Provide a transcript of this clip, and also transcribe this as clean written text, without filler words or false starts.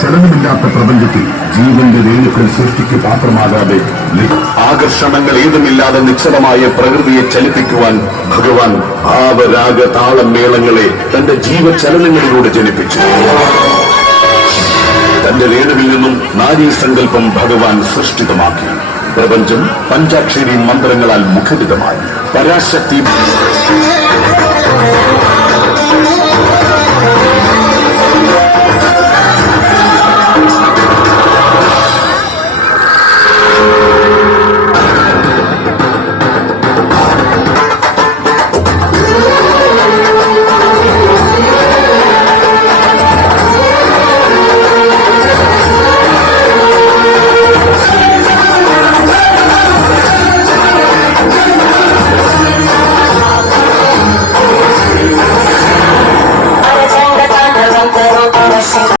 ചലനമില്ലാത്ത പ്രപഞ്ചത്തിൽ ജീവന്റെ രേണുക്കൾ സൃഷ്ടിക്ക് പാത്രമാകാതെ ആകർഷണങ്ങൾ ഏതുമില്ലാതെ നിശ്ചലമായ പ്രകൃതിയെ ചലിപ്പിക്കുവാൻ ഭഗവാൻ ഭാവരാഗ താളം മേളങ്ങളെ തന്റെ ജീവചലനങ്ങളിലൂടെ ജനിപ്പിച്ചു. തന്റെ രേണുവിൽ നിന്നും നാരീസങ്കല്പം ഭഗവാൻ സൃഷ്ടിതമാക്കി. പ്രപഞ്ചം പഞ്ചാക്ഷരി മന്ത്രങ്ങളാൽ മുഖരിതമായി. പരാശക്തി